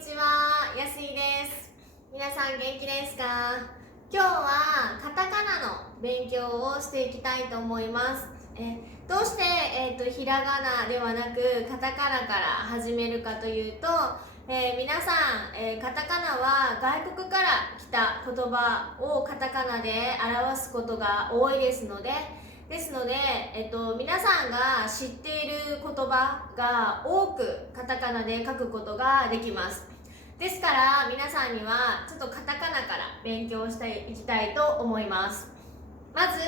にちは、やすいです。皆さん元気ですか？今日はカタカナの勉強をしていきたいと思います。どうして、ひらがなではなくカタカナから始めるかというと、皆さん、カタカナは外国から来た言葉をカタカナで表すことが多いですので、皆さんが知っている言葉が多くカタカナで書くことができます。ですから皆さんにはちょっとカタカナから勉強していきたいと思います。まず、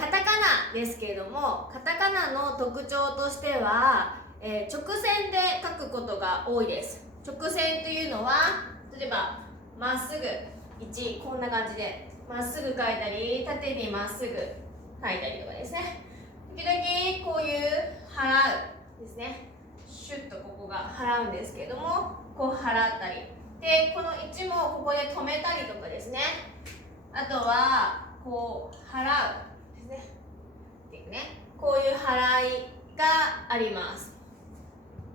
カタカナですけれども、カタカナの特徴としては、直線で書くことが多いです。直線というのは、例えばまっすぐ1、こんな感じでまっすぐ書いたり、縦にまっすぐ書いたりとかですね。時々こういう払うですね。シュッとここが払うんですけれども、こう払ったりで、この1もここで止めたりとかですね。あとはこう払うですね。っていうね、こういう払いがあります。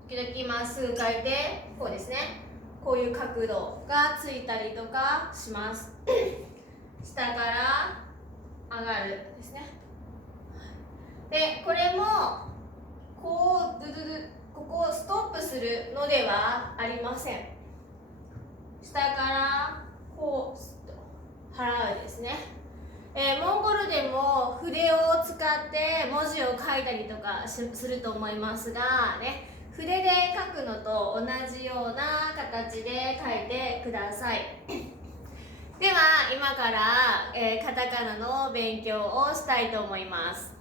時々まっすぐ書いて、こうですね、こういう角度がついたりとかします。下から上がるですね。で、これもこうここをストップするのではありません。下からこう払うですね。モンゴルでも筆を使って文字を書いたりとかすると思いますがね、筆で書くのと同じような形で書いてください。では今から、カタカナの勉強をしたいと思います。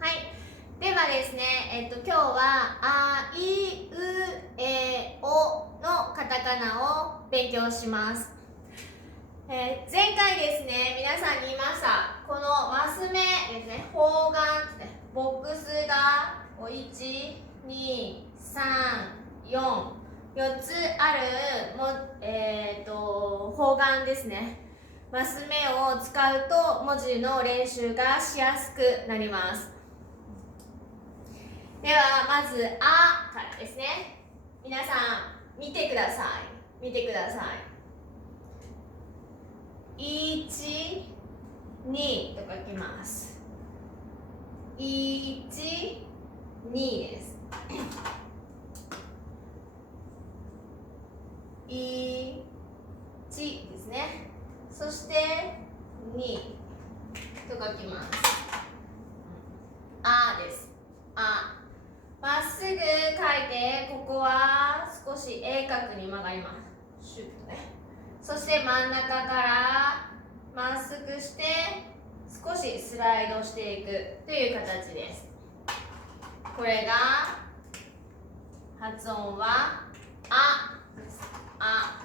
はい。ではですね、今日はあいうえおのカタカナを勉強します。前回ですね、皆さんに言いました。このマス目ですね、方眼ですね、ボックスが1、2、3、4、4つある方眼ですね。マス目を使うと文字の練習がしやすくなります。ではまず「あ」からですね。皆さん見てください。見てください。1、2と書きます。1、2です。1ですね。そして2と書きます。あです。あ。まっすぐ書いて、ここは少し鋭角に曲がります。シュッとね。そして真ん中からまっすぐして少しスライドしていくという形です。これが発音はあです。あ。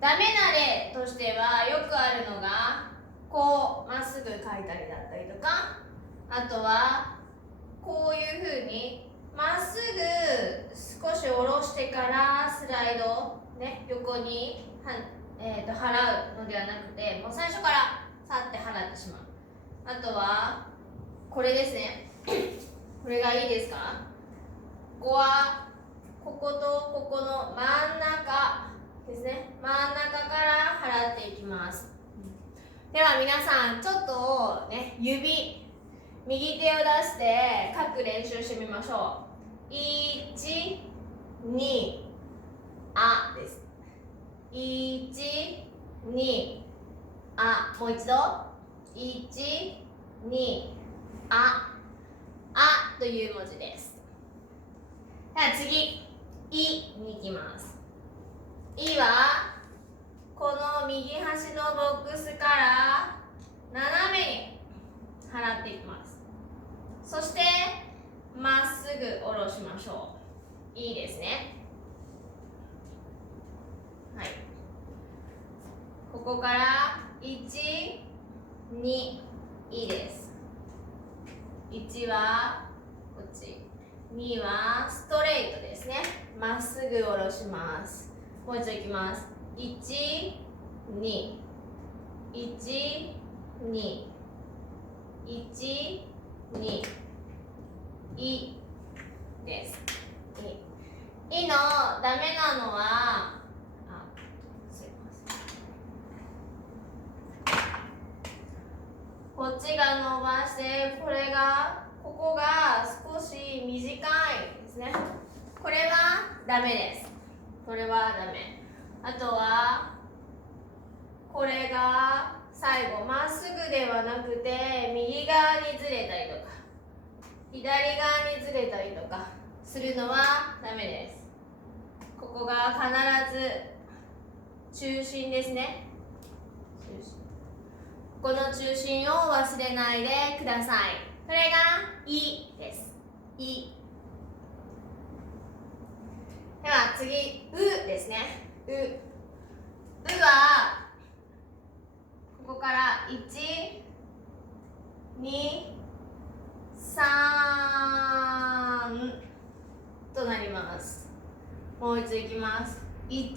ダメな例としてはよくあるのが、こうまっすぐ書いたりだったりとか、あとはこういうふうにまっすぐ少し下ろしてからスライド、ね、横に払うのではなくて、もう最初からさって払ってしまう。あとはこれですね。これがいいですか？ここはこことここの真ん中ですね。真ん中から払っていきます。では皆さんちょっとね、指右手を出して書く練習してみましょう。1、2、あです。1、2、あ。もう一度。1、2、あ。あという文字です。では次、いに行きます。いはこの右端のボックスから斜めに払っていきます。そしてまっすぐ下ろしましょう。いいですね。はい。ここから1、2、いいです。1はこっち、2はストレートですね。まっすぐ下ろします。もう一度いきます。1、2、1、2、1、2、いです。2のダメなのは、すいません。こっちが伸ばして、ここが少し短いですね。これはダメです。これはダメ。あとは、これが最後、まっすぐではなくて、右側にずれたりとか、左側にずれたりとかするのはダメです。ここが必ず中心ですね。ここの中心を忘れないでください。これがいです。い。では次、うですね。うはここから1、2、3となります。もう一度いきます。1、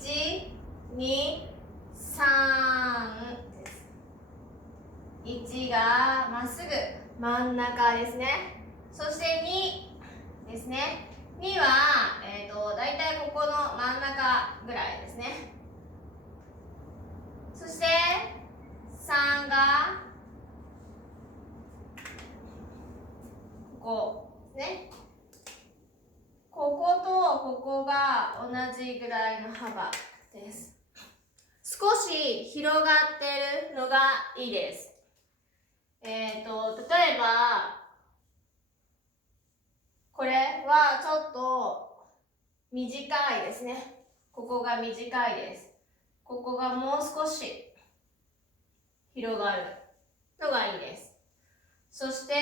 2、3です。1がまっすぐ真ん中ですね。そして2ですね。2は、だいたいここの真ん中ぐらいですね。そして3がここですね。こことここが同じぐらいの幅です。少し広がってるのがいいです。例えばこれはちょっと短いですね。ここが短いです。ここがもう少し広がるのがいいです。そして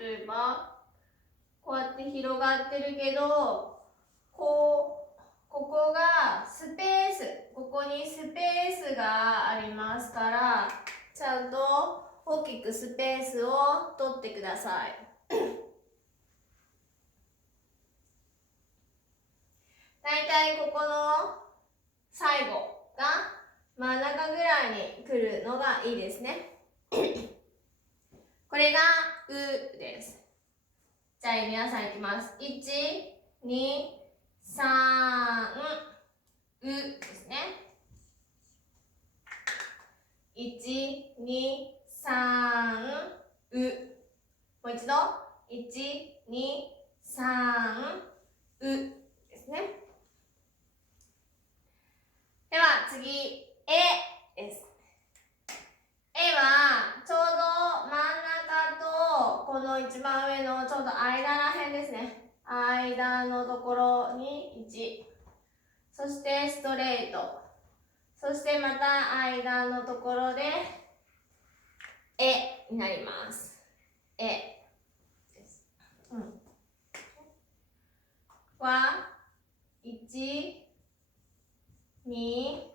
例えばこうやって広がってるけど、ここがスペース、ここにスペースがありますから、ちゃんと大きくスペースを取ってください。だいたいここの最後が真ん中ぐらいに来るのがいいですね。これがうです。じゃあ皆さんいきます。1、2、3、うですね。1、2、3、う。もう一度。1、2、3、うですね。では次、です。はちょうど真ん中とこの一番上のちょうど間らへんですね。間のところに1。そしてストレート。そしてまた間のところでになります。です。は1、2、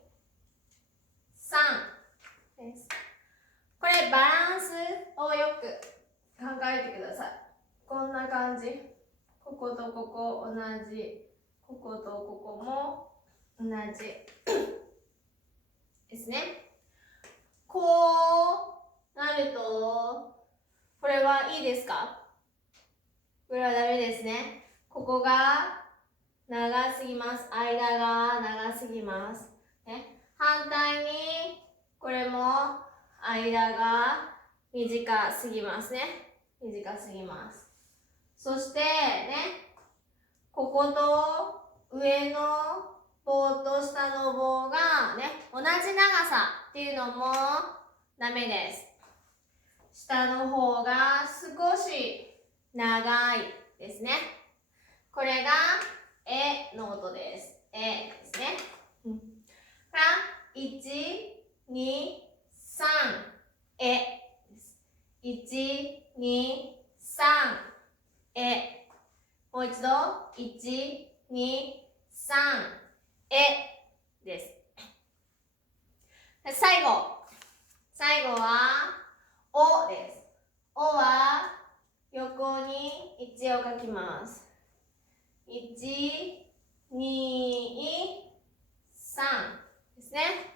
3です。これバランスをよく考えてください。こんな感じ。こことここ同じ。こことここも同じですね。こうなると、これはいいですか？これはダメですね。ここが長すぎます。間が長すぎます。ね、反対に、これも間が短すぎますね。短すぎます。そしてね、ここと上の棒と下の棒がね、同じ長さっていうのもダメです。下の方が少し長いですね。これがの音です。ですね。から1、2、3、です。1、2、3、もう一度、1、2、3、です。最後は、おです。おは、横に1を書きます。1、2、3ですね。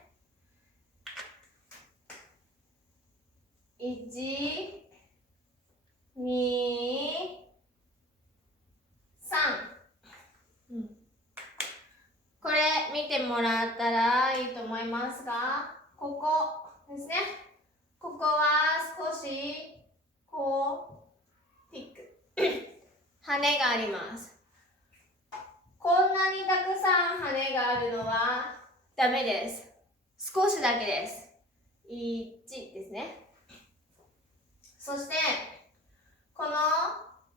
1、2、羽があります。こんなにたくさん羽があるのはダメです。少しだけです。1ですね。そしてこの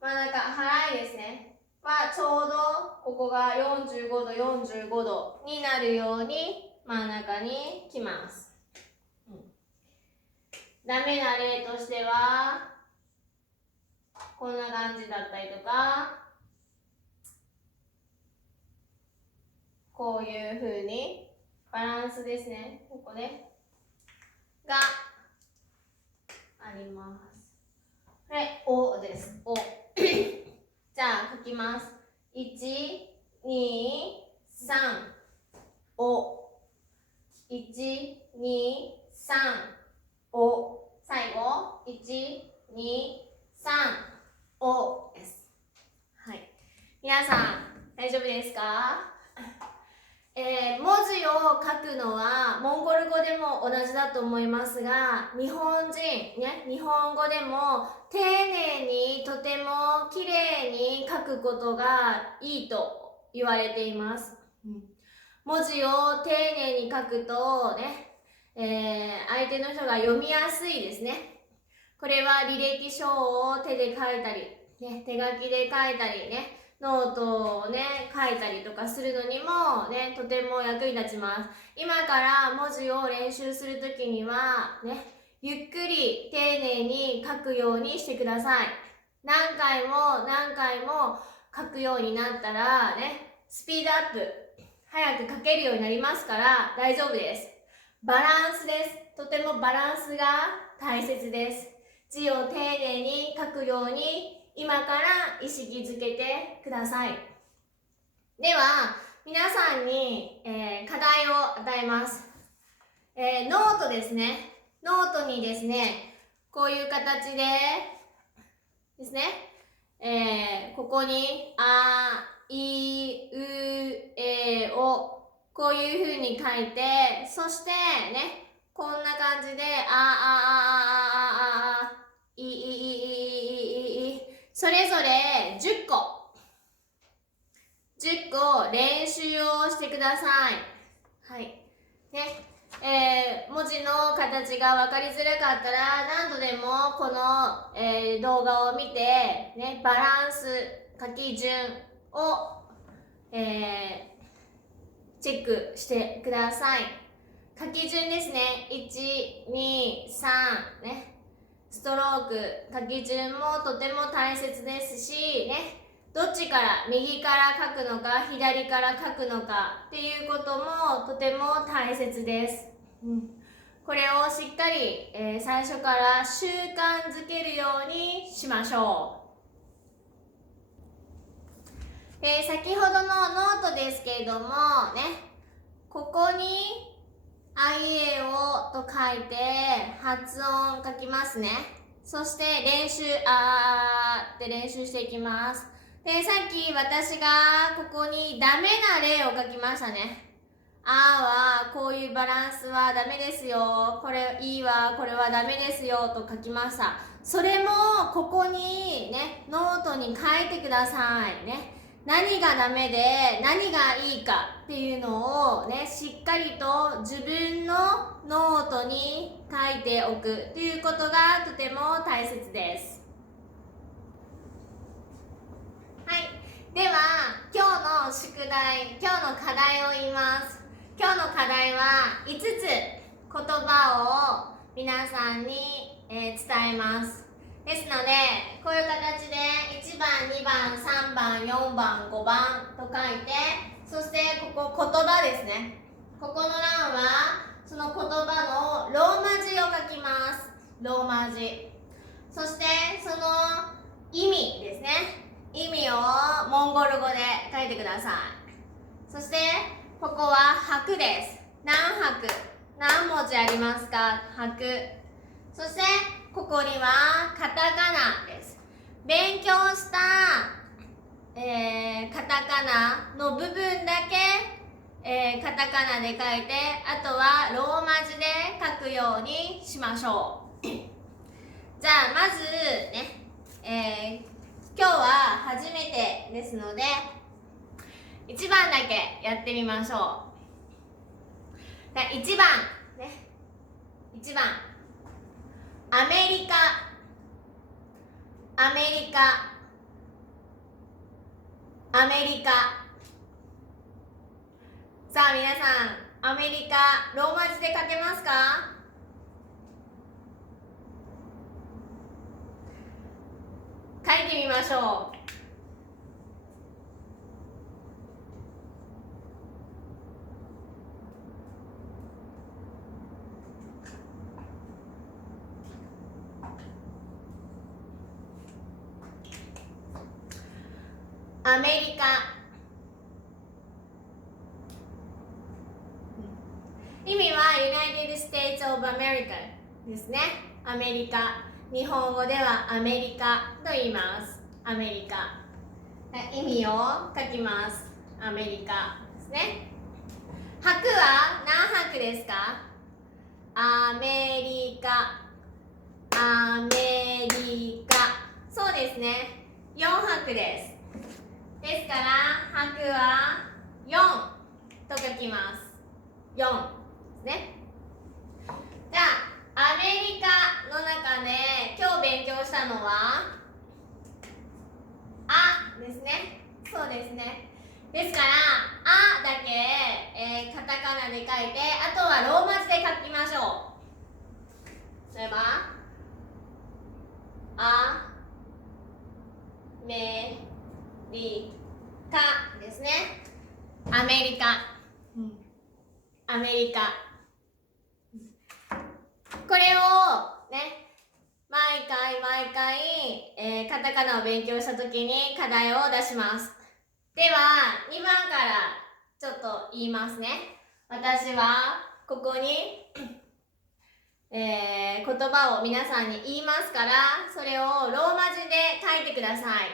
真ん中、払いですねはちょうどここが45度45度になるように真ん中に来ます。ダメな例としてはこんな感じだったりとか、こういうふうにバランスですね、ここねがあります。これ「お」です。「お」じゃあ書きます。1、2、3、お。1、2、3、お。最後、1、2、3、おです。はい。皆さん、大丈夫ですか？文字を書くのはモンゴル語でも同じだと思いますが、日本語でも丁寧にとてもきれいに書くことがいいと言われています。文字を丁寧に書くとね、相手の人が読みやすいですね。これは履歴書を手で書いたり、ね、手書きで書いたりね、ノートをね書いたりとかするのにもねとても役に立ちます。今から文字を練習するときにはね、ゆっくり丁寧に書くようにしてください。何回も何回も書くようになったらね、スピードアップ早く書けるようになりますから大丈夫です。バランスです。とてもバランスが大切です。字を丁寧に書くように今から意識づけてください。では皆さんに、課題を与えます。ノートですね。ノートにですね、こういう形でですね、ここにあいうえおこういうふうに書いて、そしてねこんな感じでそれぞれ10個練習をしてください。はいね、文字の形が分かりづらかったら何度でもこの、動画を見て、ね、バランス書き順を、チェックしてください。書き順ですね。1、2、3ね。ストローク書き順もとても大切ですしね、どっちから右から書くのか左から書くのかっていうこともとても大切です。これをしっかり、最初から習慣づけるようにしましょう。先ほどのノートですけれどもね、ここにあいうえおと書いて発音書きますね。そして練習って練習していきます。で、さっき私がここにダメな例を書きましたね。はこういうバランスはダメですよ、これいいわ、これはダメですよと書きました。それもここにねノートに書いてくださいね。何がダメで何がいいかっていうのをねしっかりと自分のノートに書いておくということがとても大切です。はい、では今日の宿題、今日の課題を言います。今日の課題は5つ言葉を皆さんに、伝えます。ですのでこういう形で1番2番3番4番5番と書いて、そしてここ言葉ですね。ここの欄はその言葉のローマ字を書きます。ローマ字。そしてその意味ですね。意味をモンゴル語で書いてください。そしてここは拍です。何拍、何文字ありますか？拍。そしてここにはカタカナです。勉強した、カタカナの部分だけ、カタカナで書いて、あとはローマ字で書くようにしましょう。じゃあまずね、今今日は初めてですので1番だけやってみましょう。1番ね、1番アメリカ、アメリカ、アメリカ。さあ皆さん、アメリカローマ字で書けますか？書いてみましょう。アメリカ。意味は United States of America ですね。アメリカ。日本語ではアメリカと言います。アメリカ。意味を書きます。アメリカですね。拍は何拍ですか？アメリカ、アメリカ。そうですね。4拍です。ですから拍は4と書きます。4ですね。じゃあアメリカの中で今日勉強したのはあですね。そうですね。ですからあだけ、カタカナで書いて、あとはローマ字で書きましょう。例えばアメリカですね。アメリカ、アメリカ。これをね、毎回、カタカナを勉強したときに課題を出します。では2番からちょっと言いますね。私はここに、言葉を皆さんに言いますから、それをローマ字で書いてください。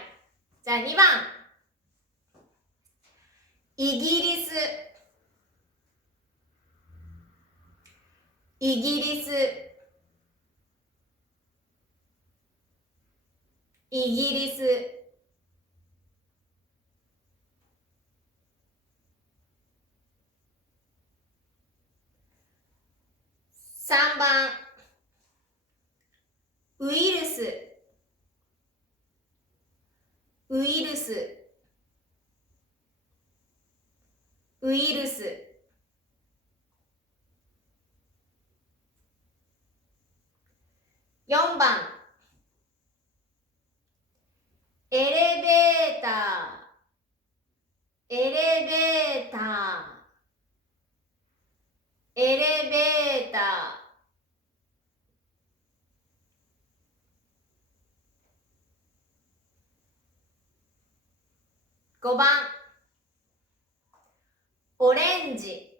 じゃあ2番、イギリス、イギリス、イギリス。3番、ウイルス、ウイルス、ウイルス。4番、エレベーター、エレベーター、エレベーター。5番、オレンジ、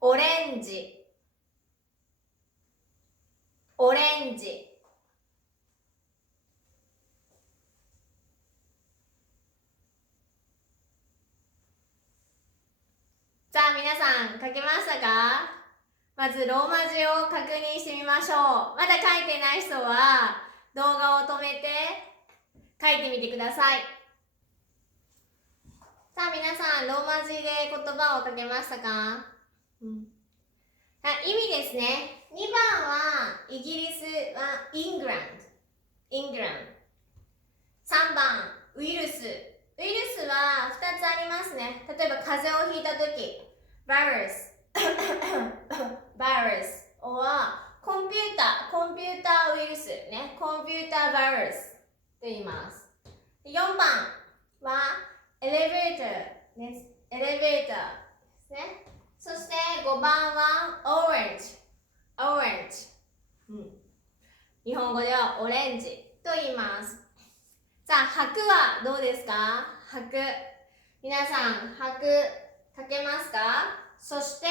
オレンジ、オレンジ。さあ皆さん書けましたか？まずローマ字を確認してみましょう。まだ書いてない人は動画を止めて書いてみてください。さあ皆さんローマ字で言葉を書けましたか？意味ですね。2番はイギリスはイングランド、イングランド。3番ウイルス、ウイルスは2つありますね。例えば風邪をひいた時、virus はコンピューターウイルスね、コンピューターバイラスと言います。4番はエレベーターです。エレベーターですね。そして5番はオレンジ、オレンジ、日本語ではオレンジと言います。さあ拍はどうですか？拍、皆さん拍書けますか？そして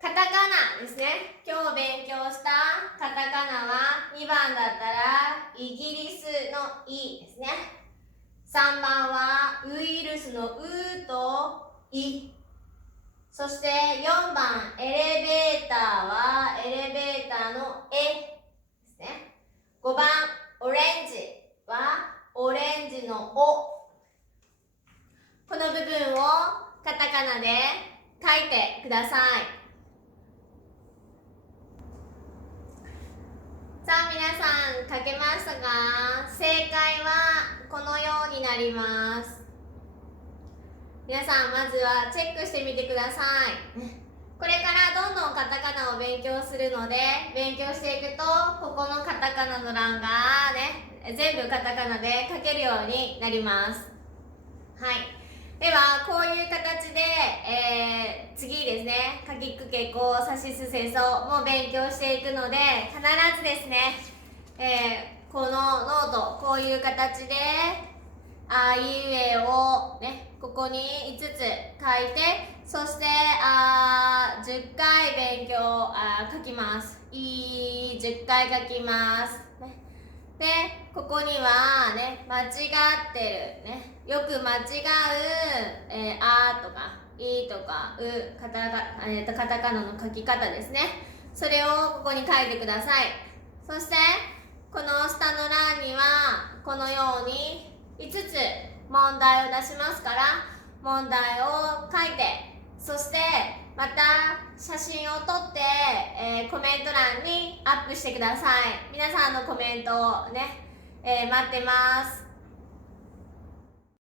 カタカナですね。今日勉強したカタカナは2番だったらイギリスのイですね。3番はウイルスのウとイ。そして4番エレベーターはエレベーターのエですね。5番オレンジはださい。さあ皆さん書けましたか？正解はこのようになります。皆さんまずはチェックしてみてください。これからどんどんカタカナを勉強するので、勉強していくとここのカタカナの欄がね全部カタカナで書けるようになります。はい、ではこういう形で、次ですね、かきくけこさしすせそも勉強していくので、必ずですね、このノートこういう形であいうえをねここに5つ書いて、そして10回勉強書きます。10回書きます、ね、でここにはね間違ってるね、よく間違う、あとかいとかうカタカナの書き方ですね。それをここに書いてください。そしてこの下の欄にはこのように5つ問題を出しますから、問題を書いて、そしてまた写真を撮って、コメント欄にアップしてください。皆さんのコメントをね、待ってます。